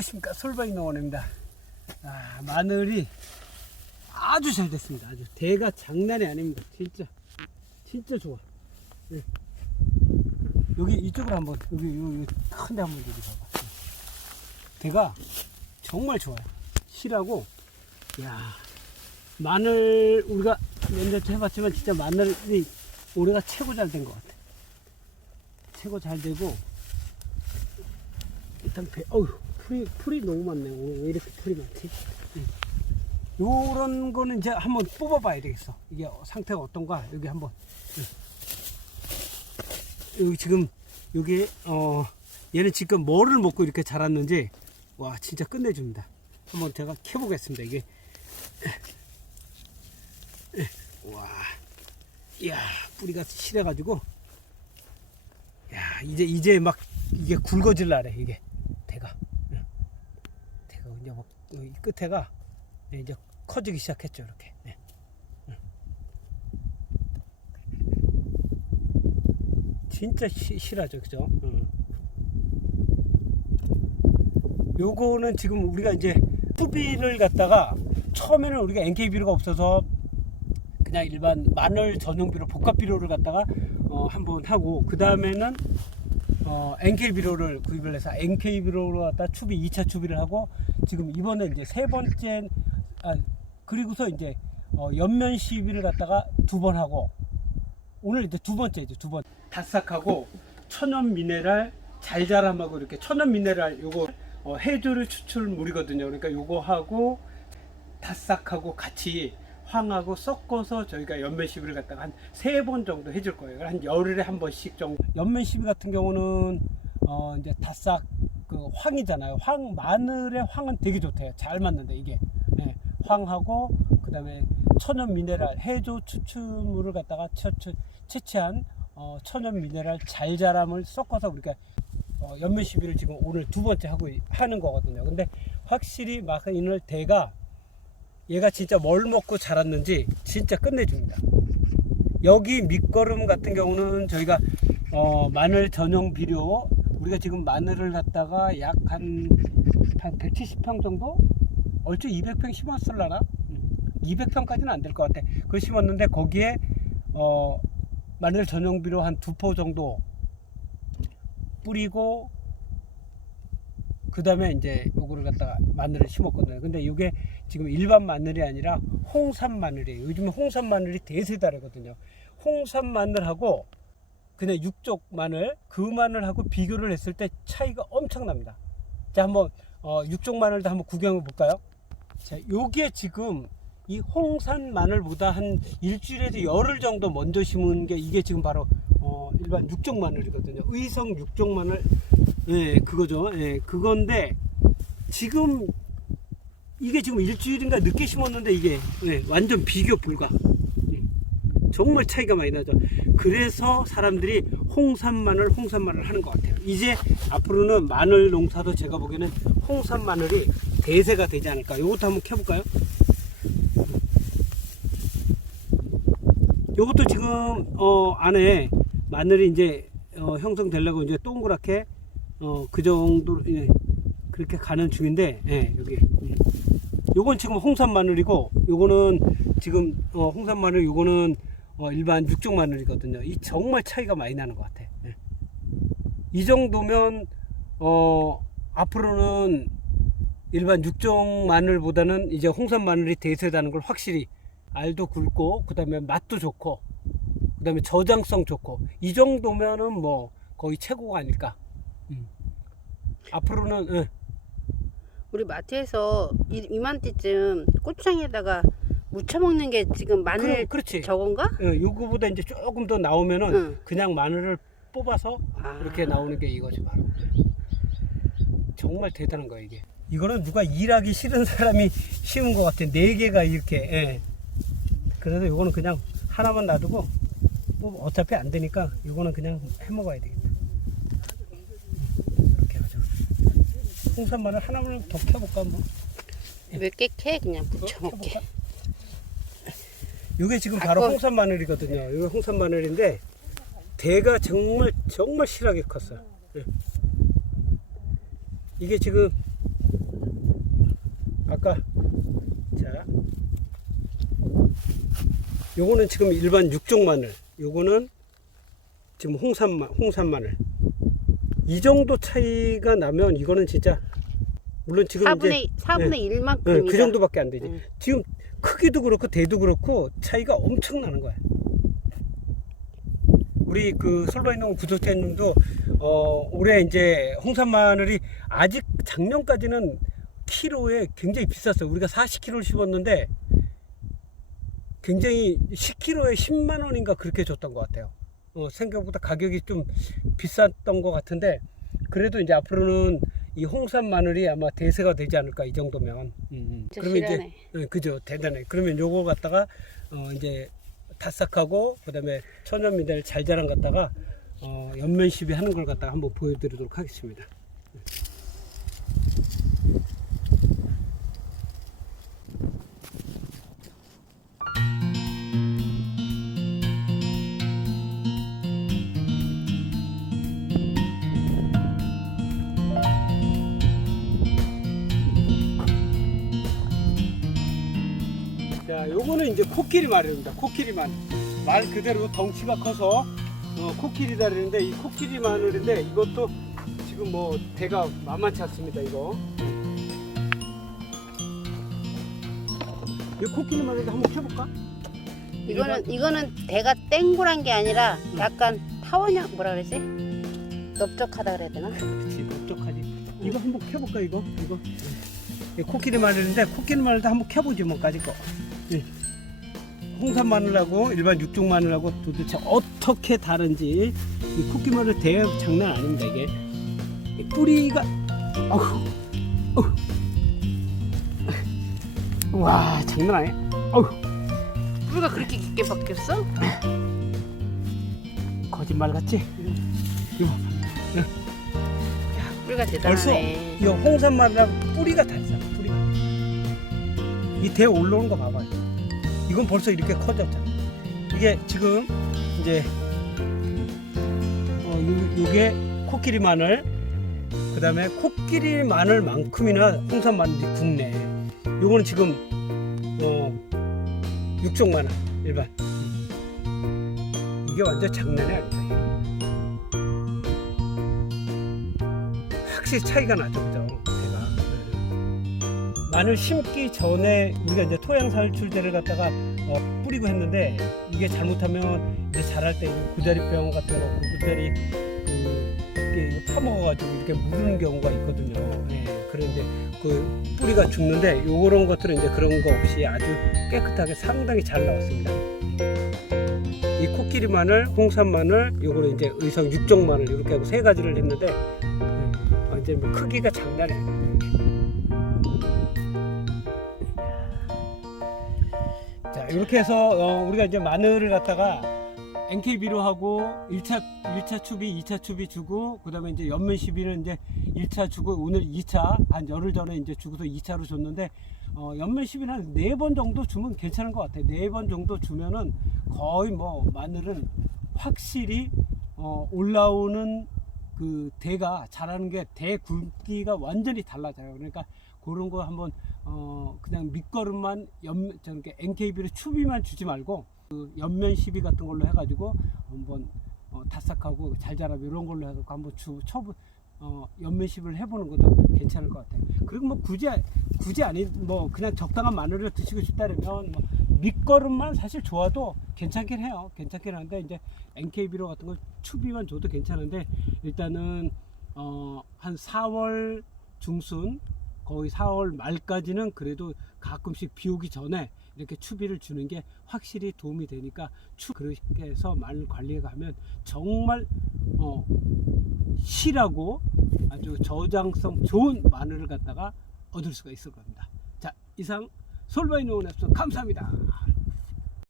안녕하십니까. 솔바이 농원입니다. 아, 마늘이 아주 잘 됐습니다. 아주 대가 장난이 아닙니다. 진짜 진짜 좋아. 네. 여기 이쪽으로 한번 여기 여기 큰데 한번 여기 봐봐. 대가 정말 좋아요. 실하고 야 마늘 우리가 몇년 해봤지만 진짜 마늘이 올해가 최고 잘 된 것 같아. 최고 잘 되고 일단 배, 어휴, 풀이, 풀이 너무 많네. 오늘 왜 이렇게 풀이 많지? 응. 요런 거는 이제 한번 뽑아봐야 되겠어. 이게 상태가 어떤가? 여기 한번. 응. 여기 지금, 여기, 어, 얘는 지금 뭐를 먹고 이렇게 자랐는지, 와, 진짜 끝내줍니다. 한번 제가 캐보겠습니다. 이게. 와, 이야, 뿌리가 실해가지고, 야, 이제, 이제 막, 이게 굵어질 날에, 이게. 이제 막, 이 끝에가, 이제 커지기 시작했죠, 이렇게. 네. 응. 진짜 시, 실하죠, 그죠? 응. 요거는 지금 우리가 이제 푸비를 갖다가 처음에는 우리가 NK비료가 없어서 그냥 일반 마늘 전용 비료, 복합 비료를 갖다가 어, 한번 하고 그 다음에는 어, NK 비료를 구입을 해서 NK 비료로 갖다 추비 2차 추비를 하고 지금 이번에 이제 세 번째 아, 그리고서 이제 어, 연면 시비를 갖다가 두 번 하고 오늘 이제 두 번째죠 두 번. 다싹하고 천연 미네랄 잘 자람하고 이렇게 천연 미네랄 요거 어, 해조류 추출물이거든요. 그러니까 요거 하고 다싹하고 같이 황하고 섞어서 저희가 연면 시비를 갖다가 한 세 번 정도 해줄 거예요. 한 열흘에 한 번씩 정도. 연면 시비 같은 경우는 어 이제 다싹 그 황이잖아요. 황 마늘의 황은 되게 좋대요. 잘 맞는데 이게 예, 황하고 그다음에 천연 미네랄 해조 추출물을 갖다가 채취, 채취한 어, 천연 미네랄 잘 자람을 섞어서 우리가 어, 연면 시비를 지금 오늘 두 번째 하고 이- 하는 거거든요. 근데 확실히 마크인을 대가 얘가 진짜 뭘 먹고 자랐는지 진짜 끝내줍니다. 여기 밑거름 같은 경우는 저희가 어, 마늘 전용 비료 우리가 지금 마늘을 갖다가 약한 170평 정도 얼추 200평 심었을라나 200평까지는 안 될 것 같아. 그거 심었는데 거기에 어, 마늘 전용 비료 한 두 포 정도 뿌리고 그 다음에 이제 요거를 갖다가 마늘을 심었거든요. 근데 이게 지금 일반 마늘이 아니라 홍삼 마늘이에요. 요즘에 홍삼 마늘이 대세다르거든요. 홍삼 마늘하고 그냥 육족 마늘 그 마늘하고 비교를 했을 때 차이가 엄청납니다. 자 한번 어, 육족 마늘도 한번 구경해 볼까요? 자 요게 지금 이 홍산 마늘보다 한 일주일에서 열흘 정도 먼저 심은 게 이게 지금 바로 어, 일반 육종 마늘이거든요. 의성 육종 마늘 예, 그거죠. 예, 그건데 지금 이게 지금 일주일인가 늦게 심었는데 이게 예, 완전 비교 불가. 예, 정말 차이가 많이 나죠. 그래서 사람들이 홍삼 마늘, 홍삼 마늘 하는 것 같아요. 이제 앞으로는 마늘 농사도 제가 보기에는 홍삼 마늘이 대세가 되지 않을까. 이것도 한번 켜볼까요? 요것도 지금 어 안에 마늘이 이제 어 형성되려고 이제 동그랗게 어 그 정도 예, 그렇게 가는 중인데 예, 여기 예. 요건 지금 홍산 마늘이고 요거는 지금 어 홍산 마늘 요거는 어 일반 육종 마늘이거든요. 이 정말 차이가 많이 나는 것 같아. 예. 이 정도면 어 앞으로는 일반 육종 마늘보다는 이제 홍산 마늘이 대세다는 걸 확실히 알도 굵고 그다음에 맛도 좋고 그 다음에 저장성 좋고 이 정도면은 뭐 거의 최고가 아닐까. 음. 앞으로는 예. 우리 마트에서 이, 이맘때쯤 고추장에다가 무쳐 먹는 게 지금 마늘 그, 그렇지. 저건가? 예, 요거보다 이제 조금 더 나오면은 응. 그냥 마늘을 뽑아서 아. 이렇게 나오는 게 이거지 바로. 정말 대단한 거야 이게. 이거는 누가 일하기 싫은 사람이 심은 것 같아. 네 개가 이렇게. 예. 그래서 이거는 그냥 하나만 놔두고 뭐 어차피 안 되니까 이거는 그냥 해 먹어야 되겠다. 이렇게 해가지고. 홍삼 마늘 하나만 더 켜볼까 뭐. 몇 개 캐 그냥 부쳐 뭐 먹게. 이게 지금 바로 아까- 홍삼 마늘이거든요. 이거 홍삼 마늘인데 대가 정말 정말 실하게 컸어요. 예. 이게 지금 아까 자 요거는 지금 일반 육종 마늘 요거는 지금 홍산 마 홍산 마늘 이 정도 차이가 나면 이거는 진짜 물론 지금 4분의, 4분의 예, 1만큼이죠. 그 정도밖에 안 되지 음. 지금 크기도 그렇고 대도 그렇고 차이가 엄청 나는 거야 우리 그 솔바이농 구독자님도 어 올해 이제 홍산 마늘이 아직 작년까지는 키로에 굉장히 비쌌어요. 우리가 40kg를 심었는데 굉장히 10kg에 10만 원인가 그렇게 줬던 것 같아요. 어, 생각보다 가격이 좀 비쌌던 것 같은데 그래도 이제 앞으로는 이 홍산 마늘이 아마 대세가 되지 않을까 이 정도면. 음, 음. 그러면 실하네. 이제 네, 그죠 대단해. 그러면 요거 갖다가 어 이제 다싹하고 그다음에 천연 미네랄 잘 자란 갖다가 어 연면 시비 하는 걸 갖다가 한번 보여드리도록 하겠습니다. 요거는 이제 코끼리 말입니다. 코끼리 마늘. 말 그대로 덩치가 커서 어, 코끼리다 그러는데 이 코끼리 마늘인데 이것도 지금 뭐 대가 만만치 않습니다. 이거. 이 코끼리 마늘도 한번 켜볼까? 이거는, 이거는 대가 땡굴한 게 아니라 음. 약간 타원형, 뭐라 그러지? 넓적하다 그래야 되나? 그렇지, 넓적하지. 이거 한번 켜볼까 이거? 이거. 이 코끼리 마늘인데 코끼리 마늘도 한번 켜보지 뭐까지 거. 예. 홍산 마늘하고 일반 육종 마늘하고 도대체 어떻게 다른지 이 코끼리 마늘 대 장난 아닙니다 이게. 이 뿌리가 어후, 어후. 와 장난 아니야. 어후, 뿌리가 그렇게 깊게 바뀌었어? 거짓말 같지? 이거 뿌리가 벌써 대단하네. 이 홍산 마늘하고 뿌리가 달라 뿌리가 이 대 올라오는 거 봐봐요 이건 벌써 이렇게 커졌잖아 이게 지금 이제 어, 요, 요게 코끼리 마늘 그 다음에 코끼리 마늘만큼이나 홍산 마늘이 굵네. 요거는 지금 어, 육종 마늘 일반. 이게 완전 장난이 아니다. 확실히 차이가 나죠, 그죠? 마늘 심기 전에 우리가 이제 토양 살출제를 갖다가 어, 뿌리고 했는데 이게 잘못하면 이제 자랄 때 구자리병 같은 거, 구자리 그 파먹어가지고 이렇게 무르는 경우가 있거든요. 예, 그런 이제 그 뿌리가 죽는데 요런 것들은 이제 그런 거 없이 아주 깨끗하게 상당히 잘 나왔습니다. 이 코끼리 마늘, 홍산 마늘, 요거는 이제 의성 육종 마늘 이렇게 하고 세 가지를 했는데 완전 뭐 크기가 장난이 아니에요. 이렇게 해서 어, 우리가 이제 마늘을 갖다가 NKB로 하고 1차 1차 추비, 2차 추비 주고 그다음에 이제 연면 시비는 이제 1차 주고 오늘 2차 한 열흘 전에 이제 주고서 2차로 줬는데 어, 연면 시비는 한 네 번 정도 주면 괜찮은 것 같아요. 네 번 정도 주면은 거의 뭐 마늘은 확실히 어, 올라오는 그 대가 자라는 게 대 굵기가 완전히 달라져요. 그러니까 그런 거 한번 어 그냥 밑거름만 연 저렇게 NKB로 추비만 주지 말고 그 연면 시비 같은 걸로 해가지고 한번 어, 다싹하고 잘 자라면 이런 걸로 해서 한번 주 쳐보 어 연면 시비를 해보는 것도 괜찮을 것 같아요. 그리고 뭐 굳이 굳이 아니 뭐 그냥 적당한 마늘을 드시고 싶다면 뭐 밑거름만 사실 좋아도 괜찮긴 해요. 괜찮긴 한데 이제 NKB로 같은 거 추비만 줘도 괜찮은데 일단은 어, 한 4월 중순 거의 4월 말까지는 그래도 가끔씩 비 오기 전에 이렇게 추비를 주는 게 확실히 도움이 되니까 추 그렇게 해서 관리해 가면 정말 어, 실하고 아주 저장성 좋은 마늘을 갖다가 얻을 수가 있을 겁니다. 자 이상 솔바이노원에서 감사합니다.